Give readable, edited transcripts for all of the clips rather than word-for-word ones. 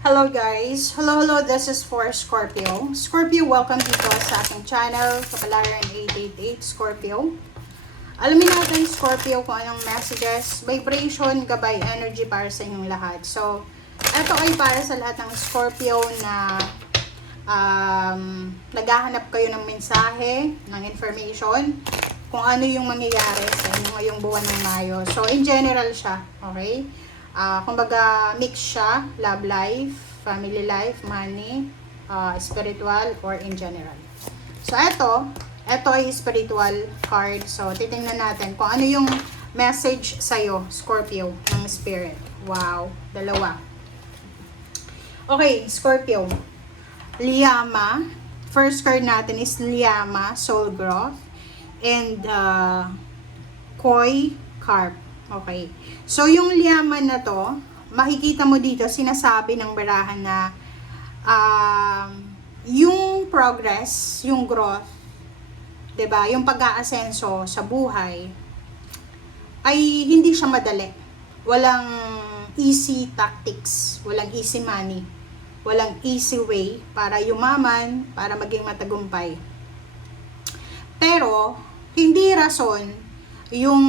Hello guys! Hello, this is for Scorpio. Scorpio, welcome dito sa aking channel, Kapalaran 888 Scorpio. Alamin natin Scorpio kung anong messages, vibration, gabay, energy para sa inyong lahat. So, ito ay para sa lahat ng Scorpio na naghahanap kayo ng mensahe, ng information, kung ano yung mangyayari sa inyo ngayong buwan ng Mayo. So, in general siya, okay? Kumbaga mix siya, love life, family life, money, spiritual, or in general. So ito ay spiritual card. So titingnan natin kung ano yung message sa'yo, Scorpio, ng spirit. Wow, dalawa. Okay, Scorpio. Liyama. First card natin is Liyama, soul growth, and Koi, carp. Okay. So, yung liyaman na to, makikita mo dito, sinasabi ng barahan na yung progress, yung growth, 'di ba? Yung pag-aasenso sa buhay ay hindi siya madali. Walang easy tactics, walang easy money, walang easy way para yumaman, para maging matagumpay. Pero, hindi rason yung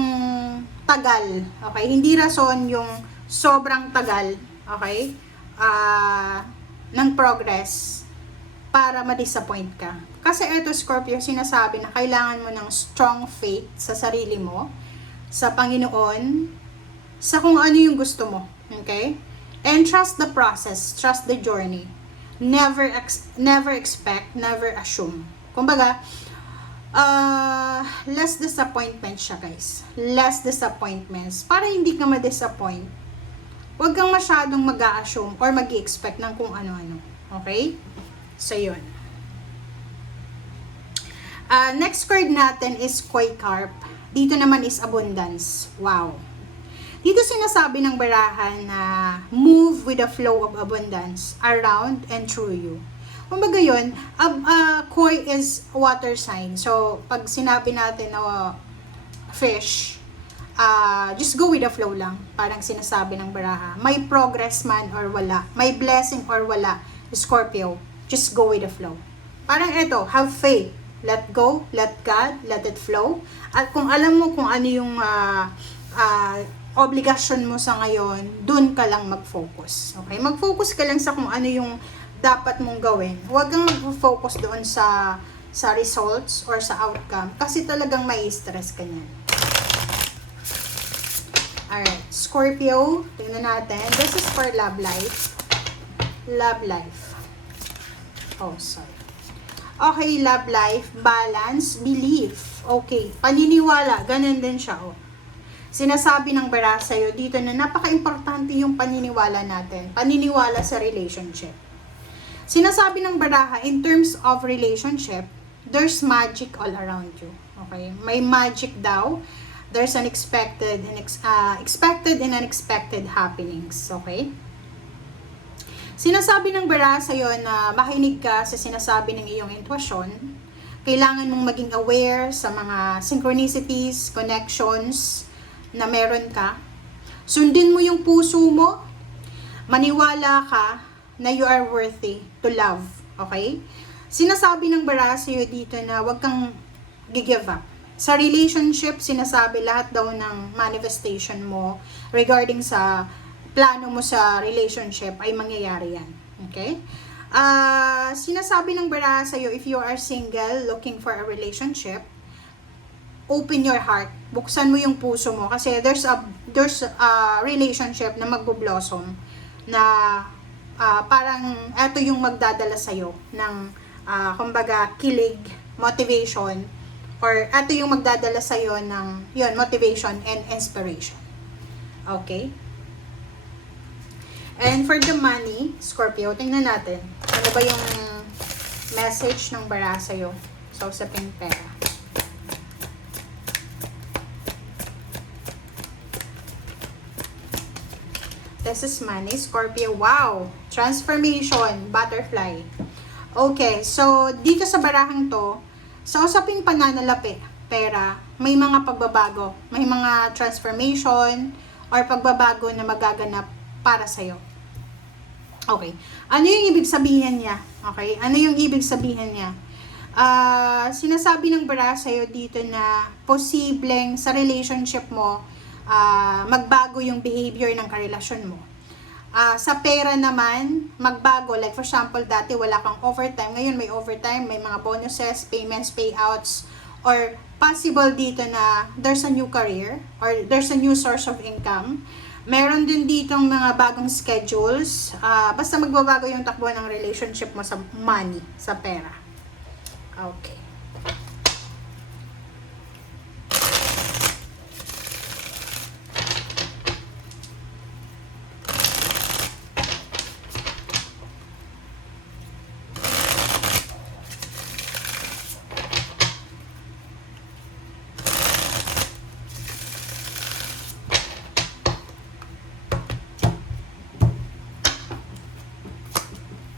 tagal, okay? Hindi rason yung sobrang tagal, okay? Ng progress para ma-disappoint ka. Kasi eto Scorpio, sinasabi na kailangan mo ng strong faith sa sarili mo, sa Panginoon, sa kung ano yung gusto mo, okay? And trust the process, trust the journey. Never expect, never assume. Kumbaga, less disappointment siya guys. Less disappointments. Para hindi ka ma-disappoint, huwag kang masyadong mag-a-assume or mag-i-expect ng kung ano-ano. Okay? So, yun. Next card natin is Koi Carp. Dito naman is abundance. Wow. Dito sinasabi ng barahan na move with the flow of abundance around and through you. Kumbaga yun, Koi is water sign. So, pag sinabi natin na fish, just go with the flow lang. Parang sinasabi ng baraha. May progress man or wala. May blessing or wala. Scorpio, just go with the flow. Parang ito, have faith. Let go, let God, let it flow. At kung alam mo kung ano yung obligasyon mo sa ngayon, dun ka lang mag-focus. Okay? Mag-focus ka lang sa kung ano yung dapat mong gawin. Huwag kang mag-focus doon sa results or sa outcome kasi talagang may stress ka niyan. Alright, Scorpio, tingnan natin. This is for love life. Love life. Oh, sorry. Okay, love life, balance, belief. Okay, paniniwala, ganun din siya. Oh. Sinasabi ng bara sa'yo dito na napaka-importante yung paniniwala natin. Paniniwala sa relationship. Sinasabi ng baraha, in terms of relationship, there's magic all around you. Okay? May magic daw. There's expected and unexpected happenings. Okay? Sinasabi ng baraha sa'yo na makinig ka sa sinasabi ng iyong intuition. Kailangan mong maging aware sa mga synchronicities, connections na meron ka. Sundin mo yung puso mo. Maniwala ka na you are worthy to love. Okay? Sinasabi ng bara sa'yo dito na huwag kang give up. Sa relationship, sinasabi lahat daw ng manifestation mo regarding sa plano mo sa relationship ay mangyayari yan. Okay? Sinasabi ng bara sa'yo, if you are single, looking for a relationship, open your heart. Buksan mo yung puso mo kasi there's a relationship na magbo-blossom na parang eto yung magdadala sa'yo ng kumbaga kilig, motivation, or eto yung magdadala sa'yo ng yun, motivation and inspiration. Okay? And for the money, Scorpio, tingnan natin. Ano ba yung message ng bara sa'yo sa usaping pera? This is money, Scorpio. Wow! Transformation, butterfly. Okay, so dito sa barahang to, sa usaping pananalapi, pera, may mga pagbabago, may mga transformation or pagbabago na magaganap para sa'yo. Okay. Ano yung ibig sabihin niya? Okay. Ano yung ibig sabihin niya? Sinasabi ng bara sa'yo dito na posibleng sa relationship mo, magbago yung behavior ng karelasyon mo. Sa pera naman, magbago. Like for example, dati wala kang overtime. Ngayon may overtime, may mga bonuses, payments, payouts, or possible dito na there's a new career or there's a new source of income. Meron din ditong mga bagong schedules. Basta magbabago yung takbo ng relationship mo sa money, sa pera. Okay.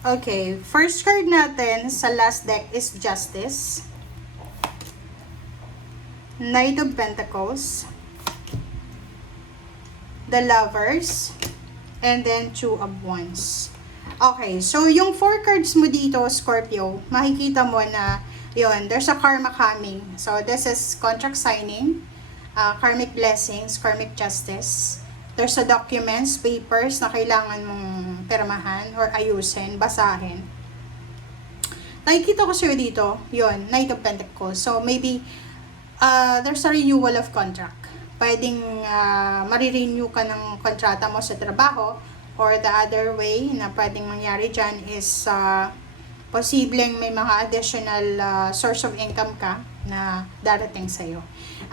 Okay, first card natin sa last deck is Justice, Knight of Pentacles, the Lovers, and then Two of Wands. Okay, so yung 4 cards mo dito, Scorpio, makikita mo na yun, there's a karma coming. So this is contract signing, karmic blessings, karmic justice. There's a documents, papers na kailangan mong pirmahan or ayusin, basahin. Nakikita ko sa'yo dito, yun, Knight of Pentacles. So maybe there's a renewal of contract. Pwedeng marirenew ka ng kontrata mo sa trabaho, or the other way na pwedeng mangyari dyan is posibleng may mga additional source of income ka na darating sa'yo.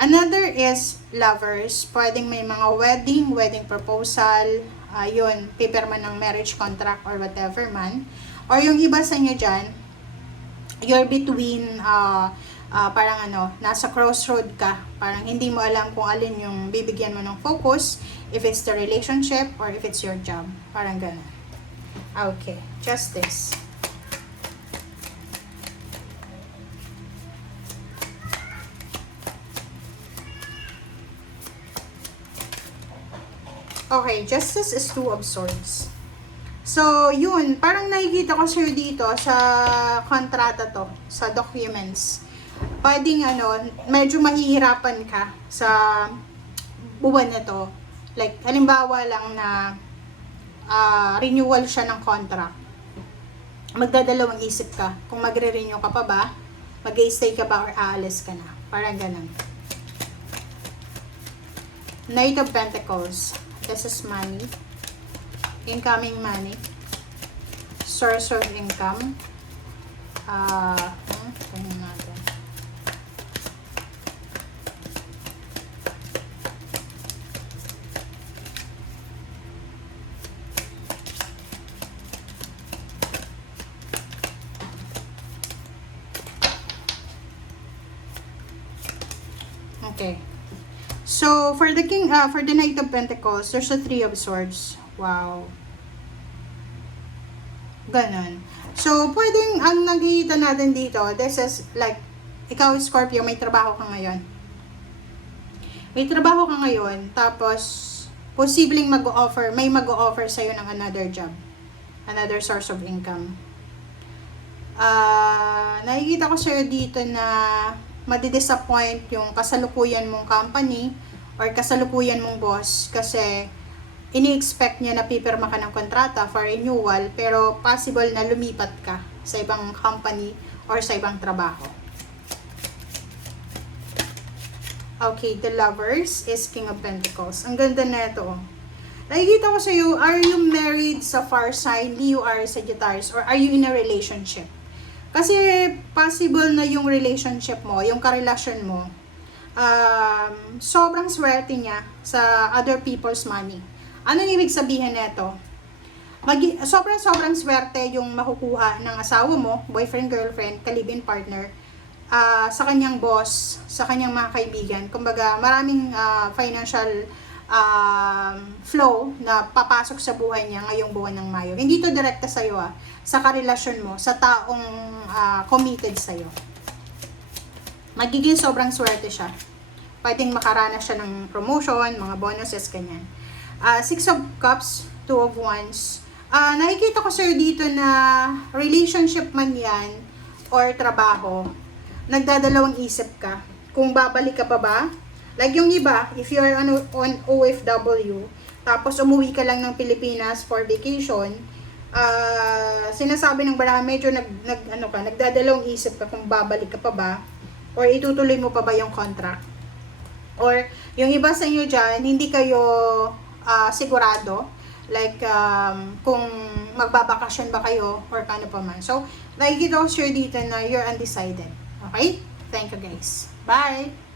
Another is Lovers. Pwedeng may mga wedding proposal, yun, pipirma ng marriage contract or whatever man. Or yung iba sa inyo dyan, you're between, parang nasa crossroad ka. Parang hindi mo alam kung alin yung bibigyan mo ng focus, if it's the relationship or if it's your job. Parang ganun. Okay, Justice. Okay, Justice is Two of Swords. So, yun, parang nakikita ko sa'yo dito sa kontrata to, sa documents. Pwedeng medyo mahihirapan ka sa buwan nito. Like, halimbawa lang na renewal siya ng contract. Magdadalawang isip ka kung magre-renew ka pa ba, mag-stay ka ba or aalis ka na. Parang ganun. Knight of Pentacles. This is money. Incoming money. Source of income. Tingnan natin. Okay. So, for the Knight of Pentacles, there's a Three of Swords. Wow. Ganon. So, pwedeng, ang nakikita natin dito, this is like, ikaw, Scorpio, may trabaho ka ngayon. May trabaho ka ngayon, tapos, posibleng may mag-o-offer sa'yo ng another job. Another source of income. Nakikita ko sa'yo dito na madidisappoint yung kasalukuyan mong company or kasalukuyan mong boss kasi ini-expect niya na pipirma ka ng kontrata for renewal pero possible na lumipat ka sa ibang company or sa ibang trabaho. Okay, the Lovers is King of Pentacles. Ang ganda na ito. Nakikita ko sa iyo, are you married sa fire sign, Leo or Sagittarius, or are you in a relationship? Kasi possible na yung relationship mo, yung karelasyon mo, sobrang swerte niya sa other people's money. Ano ibig sabihin nito? Sobrang swerte yung makukuha ng asawa mo, boyfriend, girlfriend, ka-live-in partner, sa kanyang boss, sa kanyang mga kaibigan. Kumbaga, maraming financial flow na papasok sa buhay niya ngayong buwan ng Mayo. Hindi to direkta sa iyo, sa karelasyon mo, sa taong committed sa iyo. Magiging sobrang swerte siya. Pwedeng makaranas siya ng promotion, mga bonuses, ganyan. Six of Cups, Two of Wands. Nakikita ko sir dito na relationship man yan or trabaho, nagdadalawang isip ka kung babalik ka pa ba. Like yung iba, if you're on OFW, tapos umuwi ka lang ng Pilipinas for vacation, sinasabi ng marami, medyo nagdadalawang isip ka kung babalik ka pa ba or itutuloy mo pa ba yung contract. Or yung iba sa inyo dyan, hindi kayo sigurado, like kung magbabakasyon ba kayo or kano pa man. So, nakikita ko sure dito na you're undecided. Okay? Thank you guys. Bye!